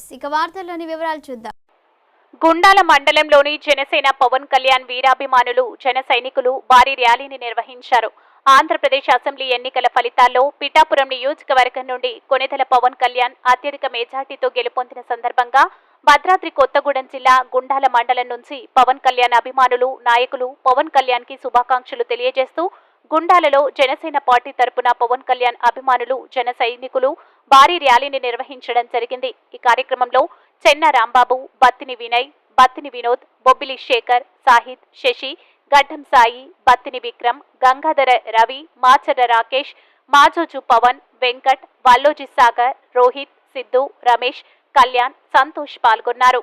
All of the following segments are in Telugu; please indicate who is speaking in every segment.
Speaker 1: ఎస్. ఇక వార్తల్లోని వివరాలు చూద్దాం.
Speaker 2: గుండాల మండలంలోని జనసేన పవన్ కళ్యాణ్ వీరాభిమానులు జన సైనికులు భారీ ర్యాలీని నిర్వహించారు. ఆంధ్రప్రదేశ్ అసెంబ్లీ ఎన్నికల ఫలితాల్లో పిఠాపురం నియోజకవర్గం నుండి కొనెదల పవన్ కళ్యాణ్ అత్యధిక మెజార్టీతో గెలుపొందిన సందర్భంగా భద్రాద్రి కొత్తగూడెం జిల్లా గుండాల మండలం నుంచి పవన్ కళ్యాణ్ అభిమానులు నాయకులు పవన్ కళ్యాణ్కి శుభాకాంక్షలు తెలియజేస్తూ గుండాలలో జనసేన పార్టీ తరపున పవన్ కళ్యాణ్ అభిమానులు జన సైనికులు భారీ ర్యాలీని నిర్వహించడం జరిగింది. ఈ కార్యక్రమంలో చెన్న రాంబాబు బత్తిని వినయ్ బత్తిని వినోద్ బొబ్బిలి శేఖర్ సాహిద్ శశి గడ్డం సాయి బత్తిని విక్రమ్ గంగాధర రవి మాచర రాకేష్ మాజోజు పవన్ వెంకట్ వల్లోజి సాగర్ రోహిత్ సిద్ధు రమేష్ కళ్యాణ్ సంతోష్ పాల్గొన్నారు.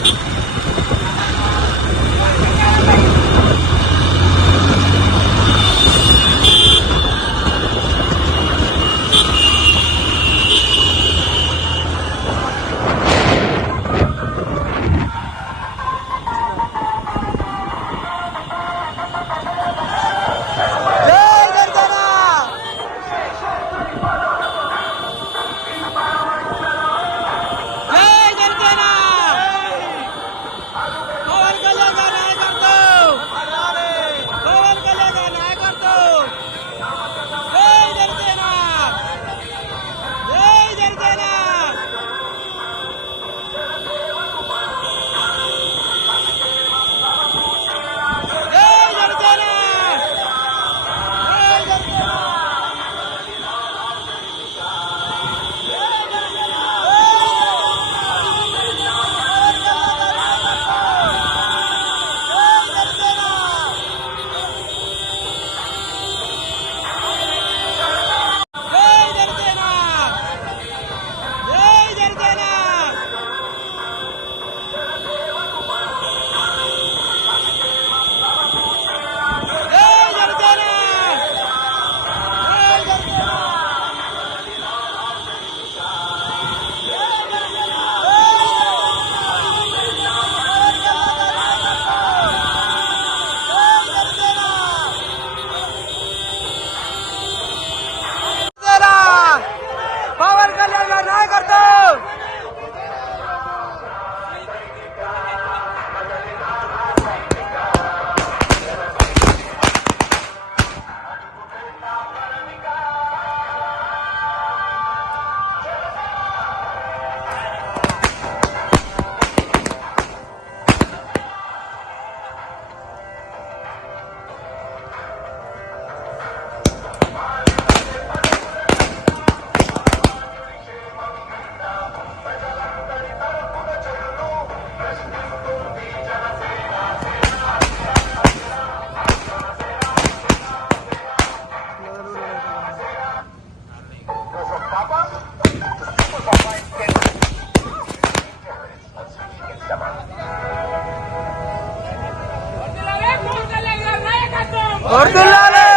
Speaker 3: కోరుతున్నాలే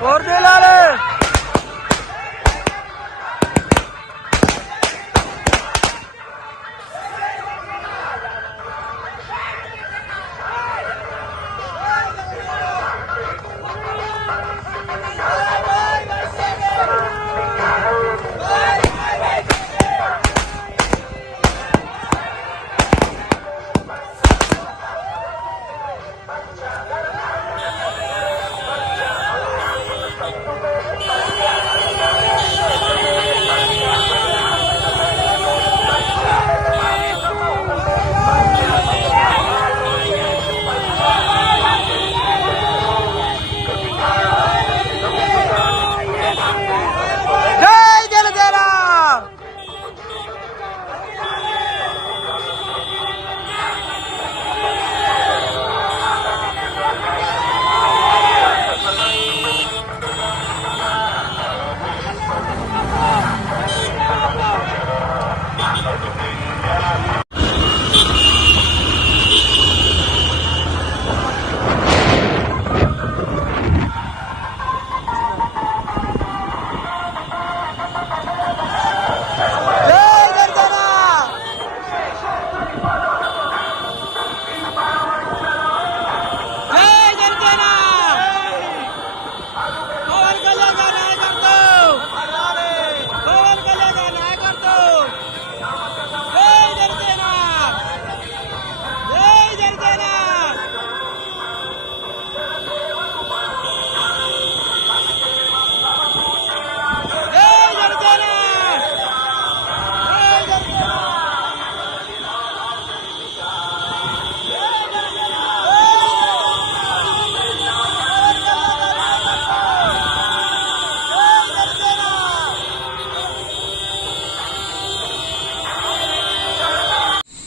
Speaker 3: కోరుతున్నాలే